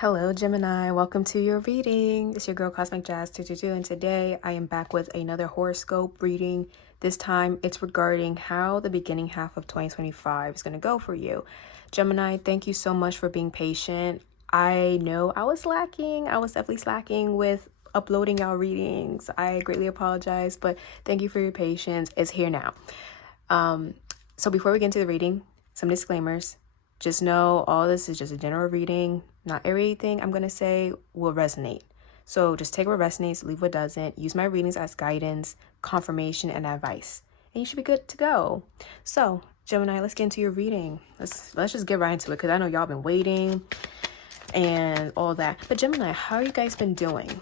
Hello, Gemini. Welcome to your reading. It's your girl, Cosmic Jazz 222, and today I am back with another horoscope reading. This time it's regarding how the beginning half of 2025 is going to go for you. Gemini, thank you so much for being patient. I know I was slacking. I was definitely slacking with uploading y'all readings. I greatly apologize, but thank you for your patience. It's here now. So before we get into the reading, some disclaimers. Just know all this is just a general reading. Not everything I'm going to say will resonate. So just take what resonates, leave what doesn't. Use my readings as guidance, confirmation, and advice. And you should be good to go. So, Gemini, let's get into your reading. Let's just get right into it because I know y'all been waiting and all that. But Gemini, how you guys been doing?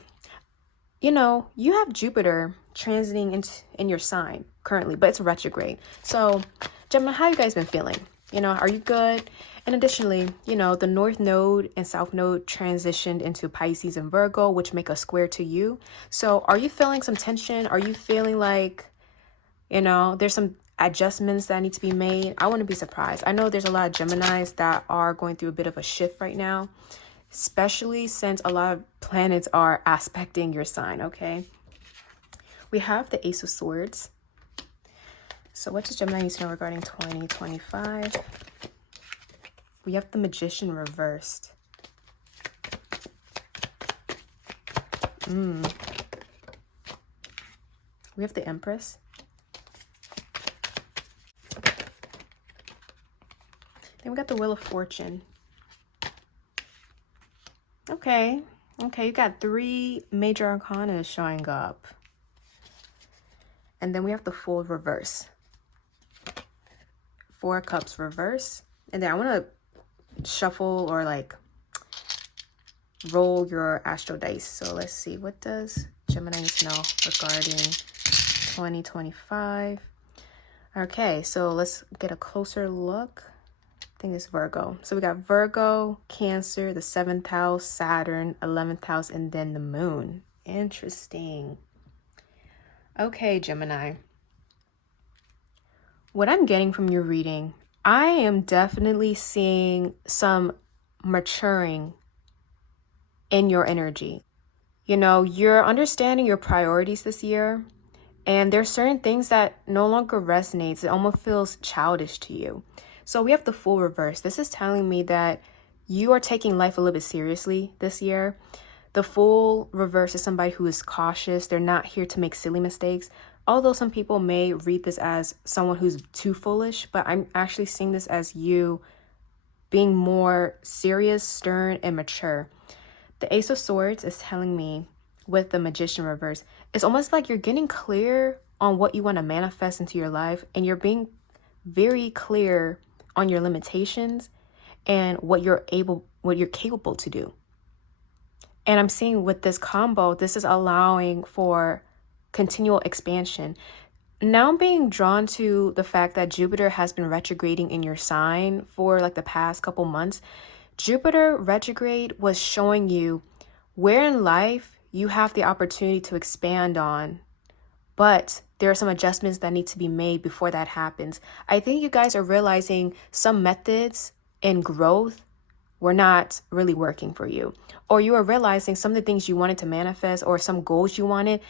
You know, you have Jupiter transiting in your sign currently, but it's retrograde. So, Gemini, how you guys been feeling? You know, are you good? And additionally, you know, the North Node and South Node transitioned into Pisces and Virgo, which make a square to you. So are you feeling some tension? Are you feeling like, you know, there's some adjustments that need to be made? I wouldn't be surprised. I know there's a lot of Geminis that are going through a bit of a shift right now, especially since a lot of planets are aspecting your sign, okay? We have the Ace of Swords. So what does Gemini need to know regarding 2025? We have the Magician reversed. We have the Empress. Then we got the Wheel of Fortune. Okay, you got three major arcana showing up. And then we have the Fool reverse. Four Cups reverse. And then I want to shuffle or like roll your astro dice. So let's see, what does Gemini need to know regarding 2025? Okay, so let's get a closer look. I think it's Virgo. So we got Virgo, Cancer, the 7th house, Saturn, 11th house, and then the moon. Interesting. Okay, Gemini. What I'm getting from your reading, I am definitely seeing some maturing in your energy. You know, you're understanding your priorities this year, and there's certain things that no longer resonates. It almost feels childish to you. So we have the Fool reverse. This is telling me that you are taking life a little bit seriously this year. The Fool reverse is somebody who is cautious. They're not here to make silly mistakes. Although some people may read this as someone who's too foolish, but I'm actually seeing this as you being more serious, stern, and mature. The Ace of Swords is telling me with the Magician reverse, it's almost like you're getting clear on what you want to manifest into your life, and you're being very clear on your limitations and what you're capable to do. And I'm seeing with this combo, this is allowing for continual expansion. Now I'm being drawn to the fact that Jupiter has been retrograding in your sign for like the past couple months. Jupiter retrograde was showing you where in life you have the opportunity to expand on, but there are some adjustments that need to be made before that happens. I think you guys are realizing some methods in growth were not really working for you, or you are realizing some of the things you wanted to manifest or some goals you wanted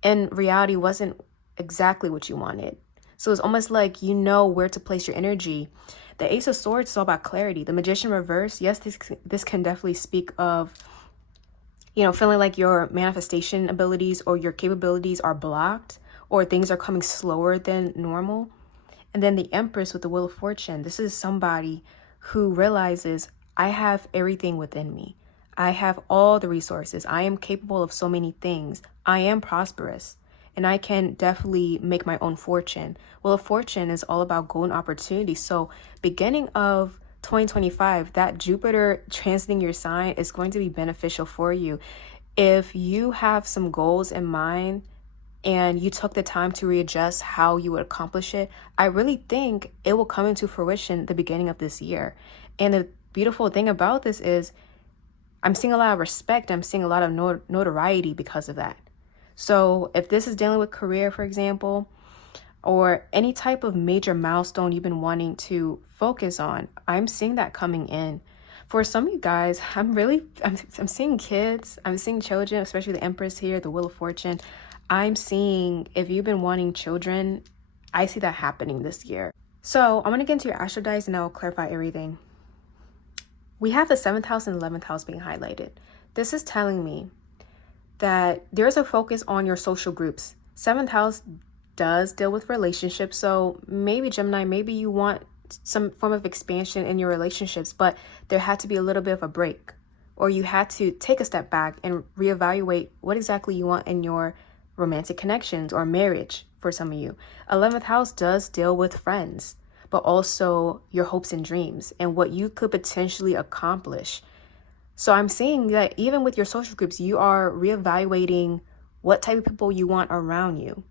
in reality wasn't exactly what you wanted. So it's almost like you know where to place your energy. The Ace of Swords is all about clarity. The Magician reverse, yes, this can definitely speak of, you know, feeling like your manifestation abilities or your capabilities are blocked or things are coming slower than normal. And then the Empress with the Wheel of Fortune, this is somebody who realizes, I have everything within me. I have all the resources. I am capable of so many things. I am prosperous, and I can definitely make my own fortune. Well, a fortune is all about golden opportunity. So beginning of 2025, that Jupiter transiting your sign is going to be beneficial for you. If you have some goals in mind and you took the time to readjust how you would accomplish it, I really think it will come into fruition at the beginning of this year. And the beautiful thing about this is I'm seeing a lot of respect. I'm seeing a lot of notoriety because of that. So if this is dealing with career, for example, or any type of major milestone you've been wanting to focus on, I'm seeing that coming in. For some of you guys, I'm seeing kids, I'm seeing children, especially the Empress here, the Wheel of Fortune. I'm seeing, if you've been wanting children, I see that happening this year. So I'm going to get into your astro dice and I'll clarify everything. We have the 7th house and 11th house being highlighted. This is telling me that there's a focus on your social groups. 7th house does deal with relationships. So maybe Gemini, maybe you want some form of expansion in your relationships, but there had to be a little bit of a break, or you had to take a step back and reevaluate what exactly you want in your romantic connections or marriage. For some of you, 11th house does deal with friends, but also your hopes and dreams and what you could potentially accomplish. So I'm seeing that even with your social groups, you are reevaluating what type of people you want around you.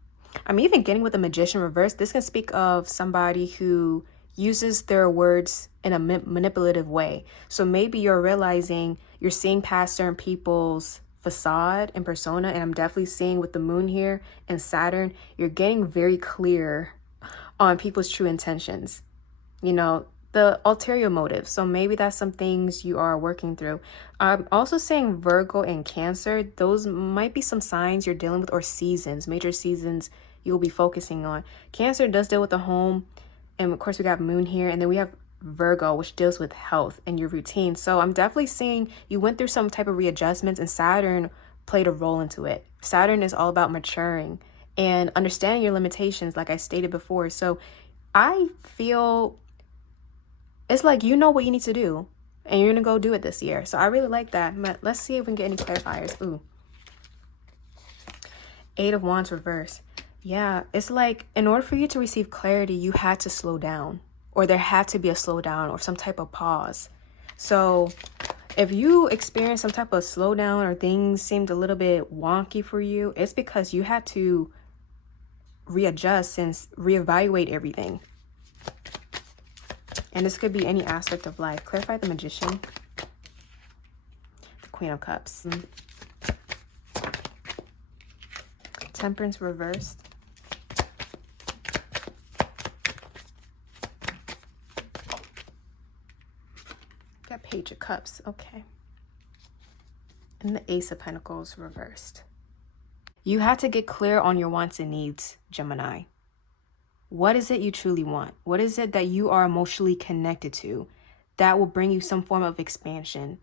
I'm even getting with the Magician reverse. This can speak of somebody who uses their words in a manipulative way. So maybe you're realizing you're seeing past certain people's facade and persona, and I'm definitely seeing with the moon here and Saturn, you're getting very clear on people's true intentions, you know, the ulterior motive. So maybe that's some things you are working through. I'm also saying Virgo and Cancer, those might be some signs you're dealing with, or seasons, major seasons you'll be focusing on. Cancer does deal with the home, and of course we got moon here, and then we have Virgo, which deals with health and your routine. So I'm definitely seeing you went through some type of readjustments, and Saturn played a role into it. Saturn is all about maturing and understanding your limitations, like I stated before. So I feel it's like you know what you need to do, and you're gonna go do it this year. So I really like that. But let's see if we can get any clarifiers. Ooh. 8 of Wands reverse. Yeah, it's like in order for you to receive clarity, you had to slow down, or there had to be a slowdown or some type of pause. So if you experience some type of slowdown or things seemed a little bit wonky for you, it's because you had to readjust and reevaluate everything. And this could be any aspect of life. Clarify the Magician. The Queen of Cups. Temperance reversed. Got Page of Cups. Okay. And the Ace of Pentacles reversed. You had to get clear on your wants and needs, Gemini. What is it you truly want? What is it that you are emotionally connected to that will bring you some form of expansion?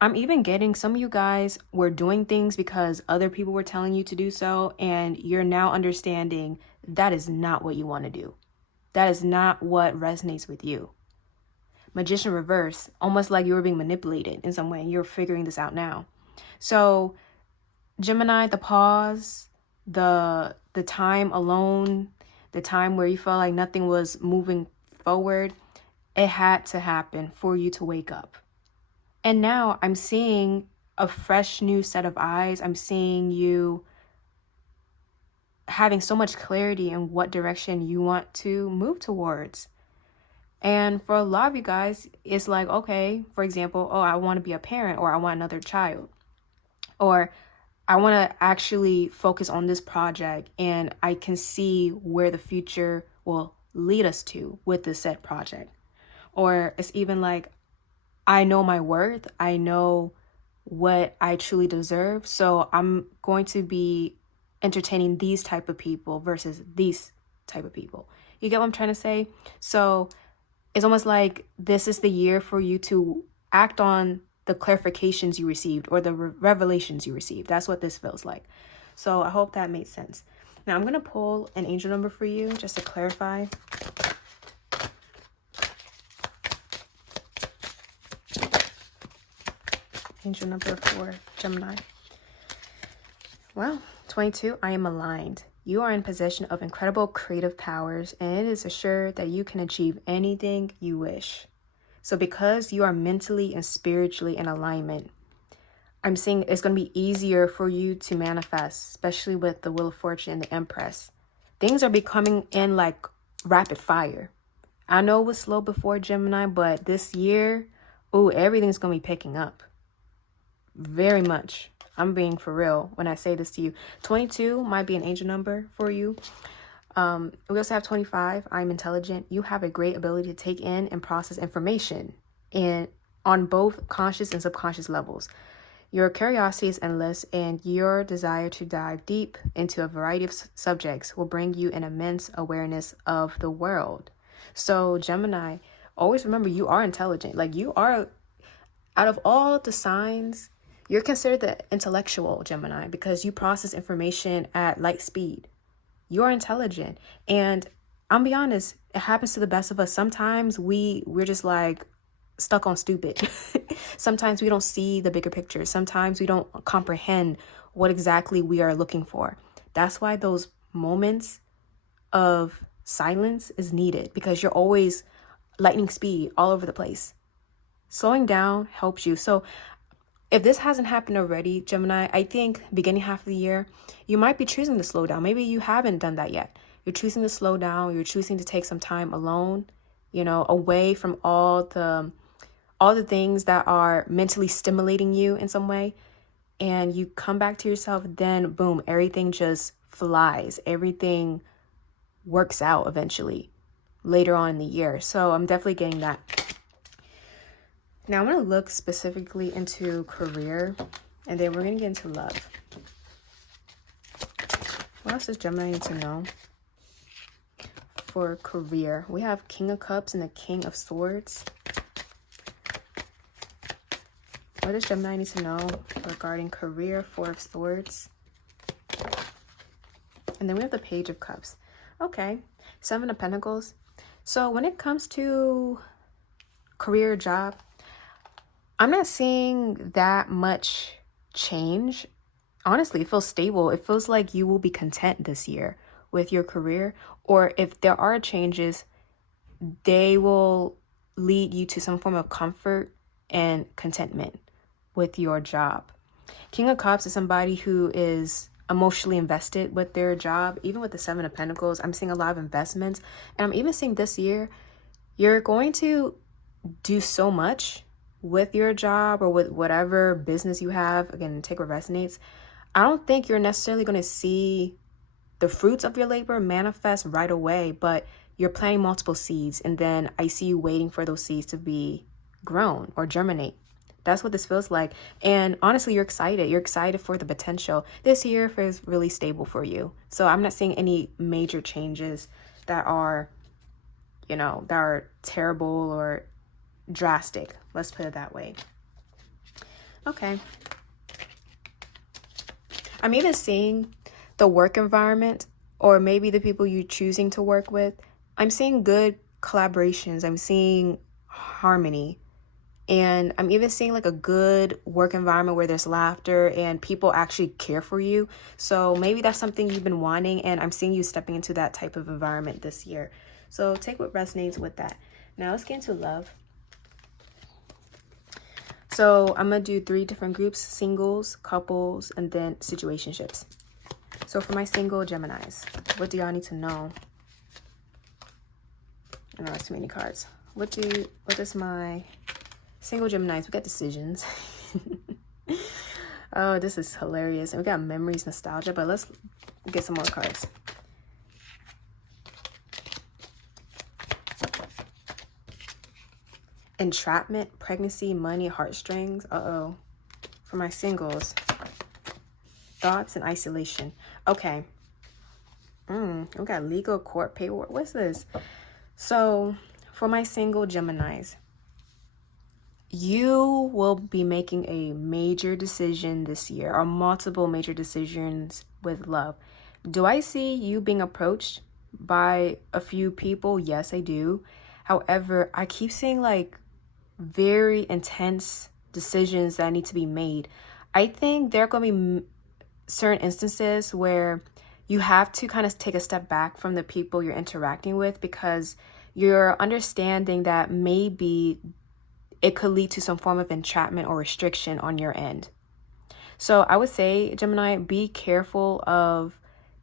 I'm even getting some of you guys were doing things because other people were telling you to do so, and you're now understanding that is not what you want to do. That is not what resonates with you. Magician reverse, almost like you were being manipulated in some way, and you're figuring this out now. So Gemini, the pause, the time alone, the time where you felt like nothing was moving forward, it had to happen for you to wake up. And now I'm seeing a fresh new set of eyes. I'm seeing you having so much clarity in what direction you want to move towards. And for a lot of you guys, it's like, okay, for example, oh, I want to be a parent, or I want another child, or I want to actually focus on this project, and I can see where the future will lead us to with this said project. Or it's even like, I know my worth. I know what I truly deserve. So I'm going to be entertaining these type of people versus these type of people. You get what I'm trying to say? So it's almost like this is the year for you to act on the clarifications you received, or the revelations you received. That's what this feels like. So I hope that made sense. Now I'm going to pull an angel number for you just to clarify. Angel number 4, Gemini. Well, 22, I am aligned. You are in possession of incredible creative powers, and it is assured that you can achieve anything you wish. So because you are mentally and spiritually in alignment, I'm seeing it's going to be easier for you to manifest, especially with the Wheel of Fortune and the Empress. Things are becoming in like rapid fire. I know it was slow before, Gemini, but this year, everything's going to be picking up. Very much. I'm being for real when I say this to you. 22 might be an angel number for you. We also have 25. I'm intelligent. You have a great ability to take in and process information and on both conscious and subconscious levels. Your curiosity is endless, and your desire to dive deep into a variety of subjects will bring you an immense awareness of the world. So, Gemini, always remember you are intelligent. Like, you are, out of all the signs, you're considered the intellectual Gemini because you process information at light speed. You're intelligent. And I'll be honest, it happens to the best of us. Sometimes we're just like stuck on stupid. Sometimes we don't see the bigger picture. Sometimes we don't comprehend what exactly we are looking for. That's why those moments of silence is needed, because you're always lightning speed all over the place. Slowing down helps you. So if this hasn't happened already, Gemini, I think beginning half of the year, you might be choosing to slow down. Maybe you haven't done that yet. You're choosing to slow down. You're choosing to take some time alone, away from all the things that are mentally stimulating you in some way. And you come back to yourself, then boom, everything just flies. Everything works out eventually later on in the year. So I'm definitely getting that. Now I'm going to look specifically into career, and then we're going to get into love. What else does Gemini need to know for career? We have King of Cups and the King of Swords. What does Gemini need to know regarding career? Four of Swords. And then we have the Page of Cups. Okay. Seven of Pentacles. So when it comes to career, job, I'm not seeing that much change. Honestly, it feels stable. It feels like you will be content this year with your career. Or if there are changes, they will lead you to some form of comfort and contentment with your job. King of Cups is somebody who is emotionally invested with their job. Even with the Seven of Pentacles, I'm seeing a lot of investments. And I'm even seeing this year, you're going to do so much with your job or with whatever business you have. Again, take what resonates. I don't think you're necessarily going to see the fruits of your labor manifest right away, but you're planting multiple seeds, and then I see you waiting for those seeds to be grown or germinate. That's what this feels like. And honestly, you're excited. You're excited for the potential. This year feels really stable for you. So I'm not seeing any major changes that are, that are terrible or drastic. Let's put it that way. Okay. I'm even seeing the work environment, or maybe the people you're choosing to work with. I'm seeing good collaborations. I'm seeing harmony. And I'm even seeing like a good work environment where there's laughter and people actually care for you. So maybe that's something you've been wanting, and I'm seeing you stepping into that type of environment this year. So take what resonates with that. Now let's get into love. So I'm going to do 3 different groups: singles, couples, and then situationships. So for my single Geminis, what do y'all need to know? I know that's too many cards. What does my single Geminis? We got decisions. Oh, this is hilarious. And we got memories, nostalgia, but let's get some more cards. Entrapment, pregnancy, money, heartstrings. Uh-oh. For my singles, thoughts and isolation. Okay. We got legal, court, paperwork. What's this? So for my single Geminis, you will be making a major decision this year, or multiple major decisions with love. Do I see you being approached by a few people? Yes, I do. However, I keep seeing like very intense decisions that need to be made. I think there are going to be certain instances where you have to kind of take a step back from the people you're interacting with, because you're understanding that maybe it could lead to some form of entrapment or restriction on your end. So I would say, Gemini, be careful of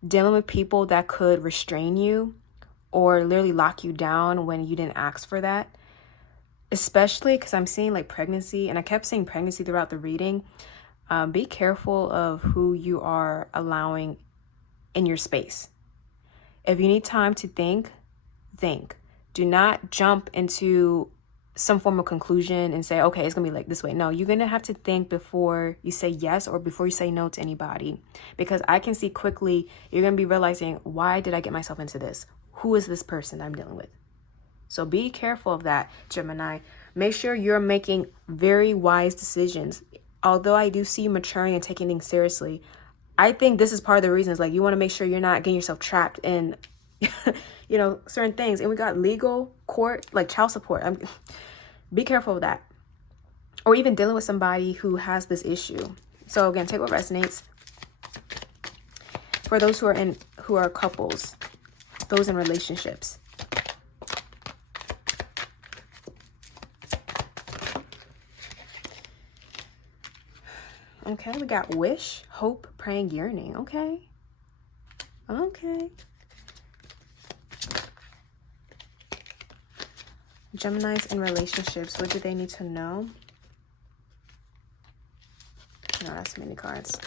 dealing with people that could restrain you or literally lock you down when you didn't ask for that. Especially because I'm seeing like pregnancy, and I kept saying pregnancy throughout the reading. Be careful of who you are allowing in your space. If you need time to think. Do not jump into some form of conclusion and say, okay, it's gonna be like this way. No, you're gonna have to think before you say yes or before you say no to anybody, because I can see quickly you're gonna be realizing, why did I get myself into this? Who is this person that I'm dealing with? So be careful of that, Gemini. Make sure you're making very wise decisions. Although I do see you maturing and taking things seriously, I think this is part of the reason. Is like, you want to make sure you're not getting yourself trapped in certain things. And we got legal, court, like child support. Be careful of that. Or even dealing with somebody who has this issue. So again, take what resonates. For those who are couples, those in relationships. Okay, we got wish, hope, praying, yearning. Okay. Geminis in relationships, what do they need to know? No, that's many cards.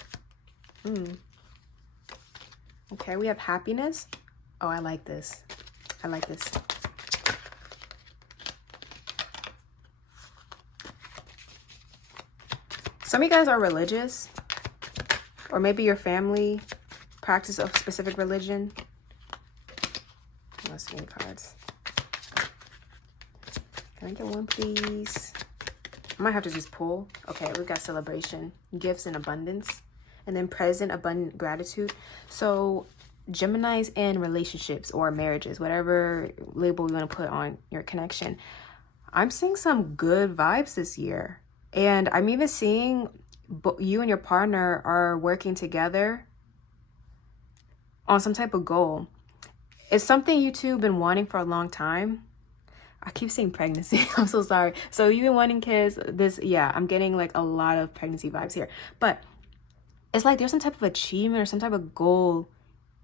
Okay, we have happiness. Oh, I like this. Some of you guys are religious, or maybe your family practice a specific religion. Let's see any cards. Can I get one, please? I might have to just pull. Okay, we've got celebration, gifts, and abundance. And then present, abundant gratitude. So Geminis in relationships or marriages, whatever label you want to put on your connection. I'm seeing some good vibes this year. And I'm even seeing you and your partner are working together on some type of goal. It's something you two have been wanting for a long time. I keep saying pregnancy. I'm so sorry. So you've been wanting kids. I'm getting like a lot of pregnancy vibes here. But it's like there's some type of achievement or some type of goal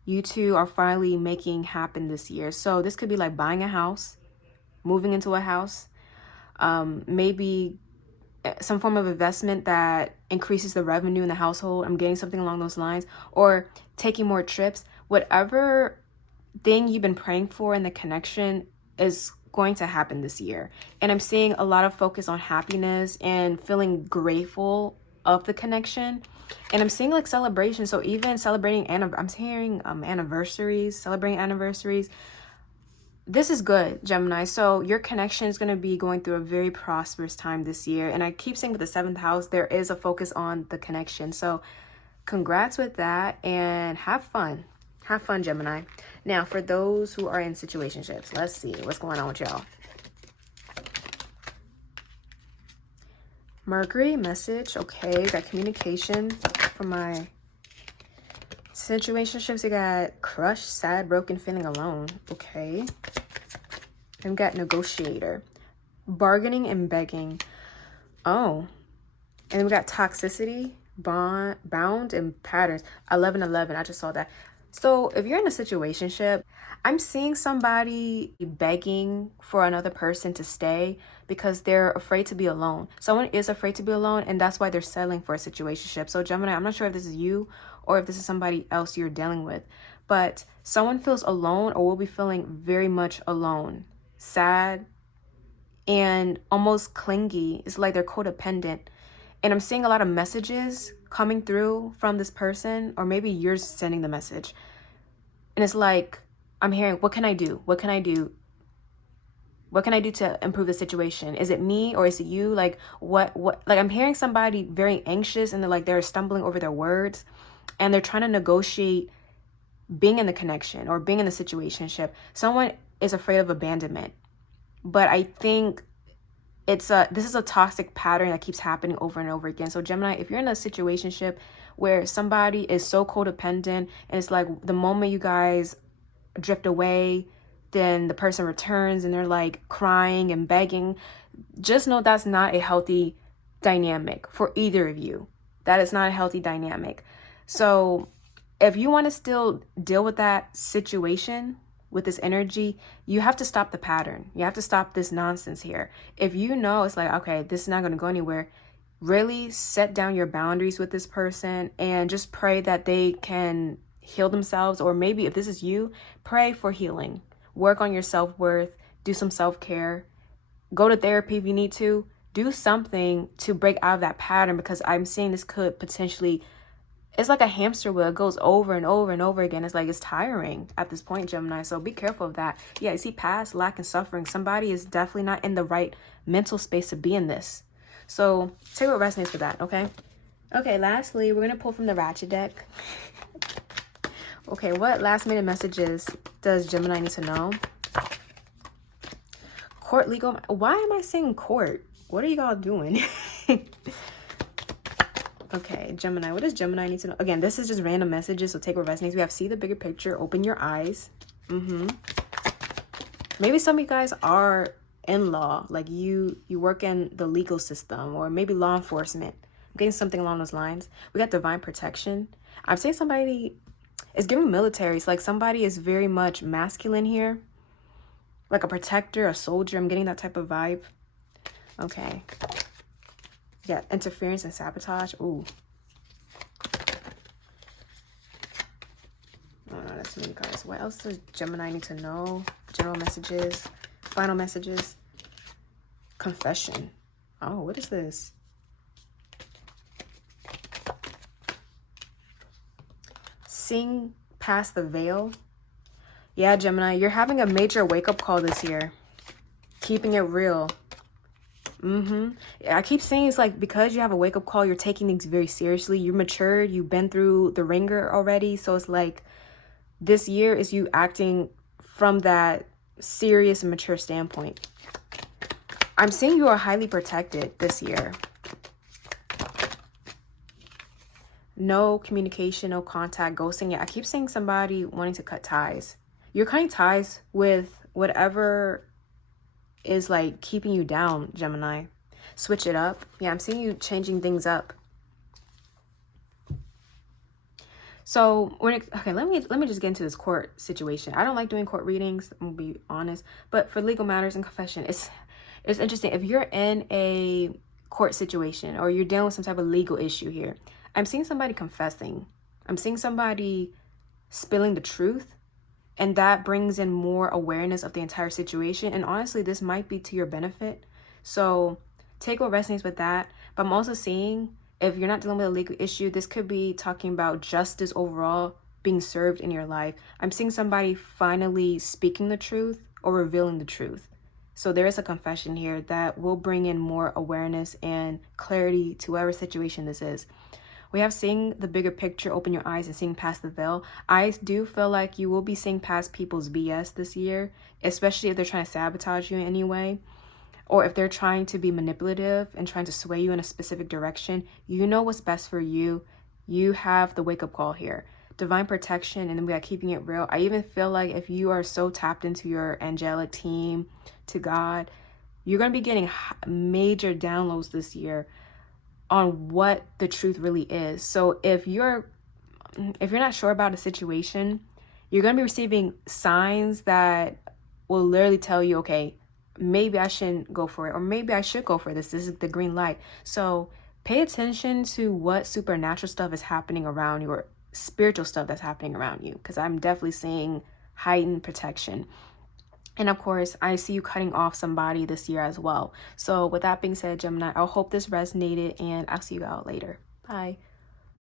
you two are finally making happen this year. So this could be like buying a house, moving into a house, maybe some form of investment that increases the revenue in the household. I'm getting something along those lines, or taking more trips. Whatever thing you've been praying for in the connection is going to happen this year. And I'm seeing a lot of focus on happiness and feeling grateful of the connection. And I'm seeing like celebration. So even celebrating, I'm hearing anniversaries, celebrating anniversaries. This is good, Gemini. So your connection is going to be going through a very prosperous time this year. And I keep saying with the 7th house, there is a focus on the connection. So congrats with that and have fun. Have fun, Gemini. Now, for those who are in situationships, let's see what's going on with y'all. Mercury, message. Okay, got communication for my situationships. We got crushed, sad, broken, feeling alone. Okay. And we got negotiator, bargaining and begging. Oh. And then we got toxicity, bound, and patterns. 1111. I just saw that. So if you're in a situationship, I'm seeing somebody begging for another person to stay because they're afraid to be alone. Someone is afraid to be alone, and that's why they're settling for a situationship. So Gemini, I'm not sure if this is you or if this is somebody else you're dealing with, but someone feels alone or will be feeling very much alone, sad, and almost clingy. It's like they're codependent. And I'm seeing a lot of messages coming through from this person, or maybe you're sending the message. And it's like, I'm hearing, what can I do? What can I do? What can I do to improve the situation? Is it me or is it you? Like, what, like I'm hearing somebody very anxious and they're stumbling over their words and they're trying to negotiate being in the connection or being in the situationship. Someone is afraid of abandonment, but I think this is a toxic pattern that keeps happening over and over again. So Gemini, if you're in a situationship where somebody is so codependent and it's like the moment you guys drift away, then the person returns and they're like crying and begging, just know that's not a healthy dynamic for either of you. That is not a healthy dynamic. So if you want to still deal with that situation, with this energy, you have to stop the pattern. You have to stop this nonsense here. If you know it's like, okay, this is not going to go anywhere, really set down your boundaries with this person and just pray that they can heal themselves. Or maybe if this is you, pray for healing. Work on your self-worth, do some self-care, Go to therapy if you need to. Do something to break out of that pattern, because I'm seeing this could potentially, it's like a hamster wheel. It goes over and over and over again. It's like it's tiring at this point, Gemini. So be careful of that. Yeah, you see past, lack, and suffering. Somebody is definitely not in the right mental space to be in this. So take what resonates with that, okay? Okay, lastly, we're going to pull from the Ratchet deck. Okay, what last minute messages does Gemini need to know? Court, legal. Why am I saying court? What are you all doing? Okay, Gemini. What does Gemini need to know? Again, this is just random messages, so take what resonates. We have see the bigger picture, open your eyes. Maybe some of you guys are in law, like you work in the legal system, or maybe law enforcement. I'm getting something along those lines. We got divine protection. I'm saying somebody is giving military. It's like somebody is very much masculine here, like a protector, a soldier. I'm getting that type of vibe. Okay. Yeah, interference and sabotage. Ooh. Oh, no, that's many cards. What else does Gemini need to know? General messages, final messages, confession. Oh, what is this? Seeing past the veil. Yeah, Gemini, you're having a major wake-up call this year. Keeping it real. I keep saying it's like, because you have a wake-up call, you're taking things very seriously. You're matured. You've been through the ringer already. So it's like this year is you acting from that serious and mature standpoint. I'm seeing you are highly protected this year. No communication, no contact, ghosting. Yeah, I keep saying somebody wanting to cut ties. You're cutting ties with whatever is like keeping you down, Gemini. Switch it up. Yeah, I'm seeing you changing things up. So okay, let me just get into this court situation. I don't like doing court readings, I'm gonna be honest, but for legal matters and confession, it's interesting. If you're in a court situation or you're dealing with some type of legal issue here, I'm seeing somebody confessing. I'm seeing somebody spilling the truth. And that brings in more awareness of the entire situation. And honestly, this might be to your benefit. So take what resonates with that. But I'm also seeing, if you're not dealing with a legal issue, this could be talking about justice overall being served in your life. I'm seeing somebody finally speaking the truth or revealing the truth. So there is a confession here that will bring in more awareness and clarity to whatever situation this is. We have seeing the bigger picture, open your eyes, and seeing past the veil. I do feel like you will be seeing past people's BS this year, especially if they're trying to sabotage you in any way, or if they're trying to be manipulative and trying to sway you in a specific direction. You know what's best for you. You have the wake-up call here. Divine protection, and then we got keeping it real. I even feel like if you are so tapped into your angelic team, to God, you're going to be getting major downloads this year on what the truth really is. So if you're not sure about a situation, you're going to be receiving signs that will literally tell you, okay, maybe I shouldn't go for it, or maybe I should go for this. This is the green light. So pay attention to what supernatural stuff is happening around you, or spiritual stuff that's happening around you, because I'm definitely seeing heightened protection. And of course, I see you cutting off somebody this year as well. So with that being said, Gemini, I hope this resonated, and I'll see you out later. Bye.